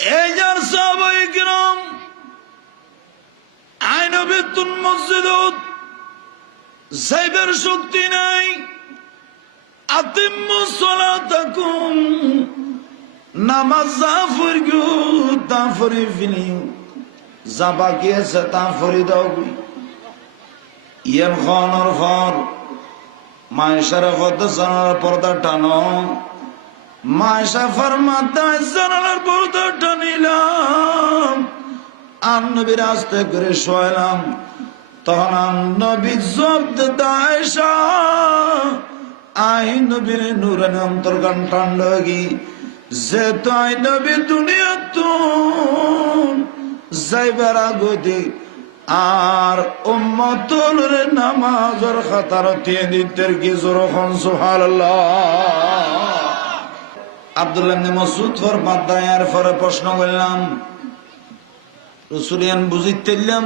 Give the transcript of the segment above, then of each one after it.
এই যার সাহাবায়ে কিরাম আইনবেতুন মসজিদত যাইবার শক্তি নাই। আতিম্মু সালাতাকুম, নামাজ জাফরগু তাফরি ফিলি, যা বাকি আছে তা ফরি দাও। ইয়ান খানর ফর মায়েশার ফদসার পর্দা টানো। মায়েশা ফরমাতা জানালার পর্দা টানিলাম, আর নবীর আস্তে করে শোয়ালাম। তখন নবী জব্দ দায়সা আই নবীর নূরানি অন্তর্গান টান্ডগি যে তাই নবী দুনিয়া তুন যাইবার আগতে আর উম্মতুল নামাজের খাতার দিয়ে দিতের কি জোরখন সুবহানাল্লাহ। আব্দুল্লাহ ইবনে মাসউদ ফরমাদায়ার পরে প্রশ্ন করলাম, রাসূলিয়ান বুঝিতেলাম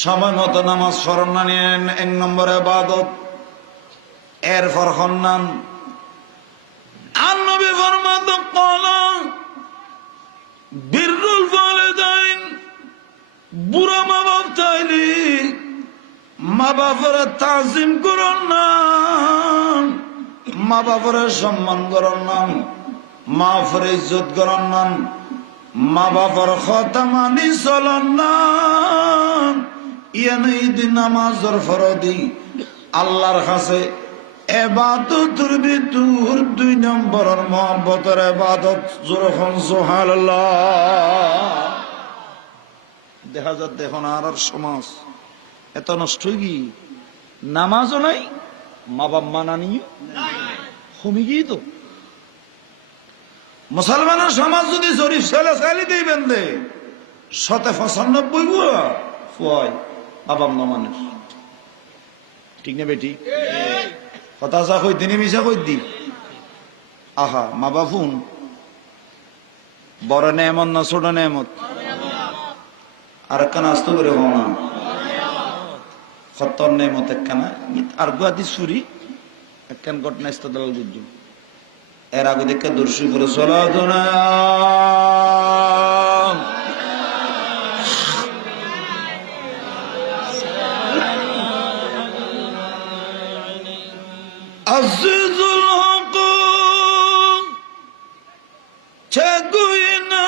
সময় মতো নামাজ পড়না নেন 1 নম্বর ইবাদত। এরপর হন্নান আর নবী ফরমাতে ক্বালা বিররুল ওয়ালিদাইন, বুড়া মা বাপ চাইলে মা বাবার তাজিম করুন না, মা বাবার সম্মান করুন না, মা বাবার ইজ্জত করুন না, মা বাবার কথা মানি চলন না। ইয়ানি নামাজের ফরদি আল্লাহর কাছে ইবাদতের ভিতর 2 নম্বরের মহব্বতের ইবাদত। যখন সুবহানাল্লাহ। দেখা যাচ্ছে এখন আর সমাজ এত নষ্ট হয়ে গিয়ে নামাজও নাই, মা বাপ মানানিও কমে গিয়ে তো। মুসলমানের সমাজ যদি জরিফ ছেলে চাইলে দিবেন দে 95% মা বাপ না মানুষ। ঠিক না বেটি? কথা যা কই দিনে মিশা কই দি। আহা মা বাপুন বড় নেমত না ছোট নেমত? আর একখানা আসতে করে হওয়া সত্তর নেমত একখানা আর গুয়াতি চুরি একখান ঘটনা ইস্তাদলাল বুঝু। এর আগে দেখে দর্শী করে চলা না আজিজুল হক ছেগুইনা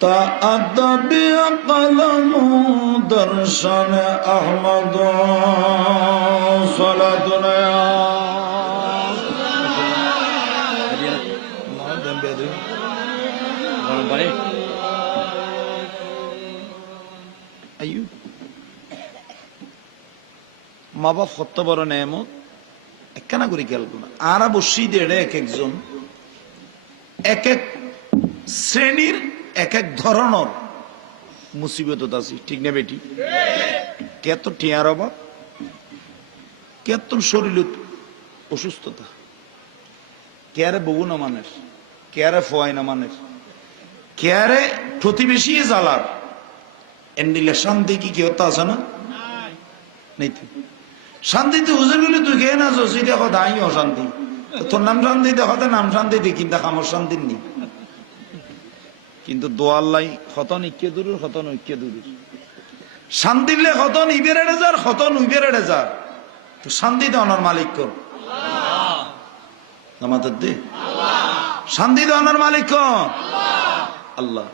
তা আদবি কলম দর্শন আহমদ সালাতুনা মা বাপ কত বড় নেমত একখানা করে খেয়াল করুন। আর বসি দেড়ে এক একজন এক এক শ্রেণীর এক এক ধরনের মুসিবত আছে। ঠিক না বেটি? কে তো টিয়ার অভাব, কে তোর শরীর অসুস্থতা, কে আরে বউ না মানের, কে আরে ফোয়াই না মানের, কে আরে প্রতিবেশী জ্বালার। এন্ডিলে শান্তি কি কেউ তা আছে না? নেই তো শান্তিতে হুজুর বলে তুই কে না জসি দেখো দাই অশান্তি। তোর নাম শান্তি দেখো, নাম শান্তি দেখি দেখ আমার শান্তির নেই। কিন্তু দোয়াল্লাই খতন ইকে দূরের খতন ঐক্যে দূরের শান্তিলে খতন ইবেরেড়ে যার খতন উইবেরেড়ে যার। তো শান্তি দেওয়ানোর মালিক কোন? আমাদের দে শান্তি দেওয়ানোর মালিক কোন? আল্লাহ।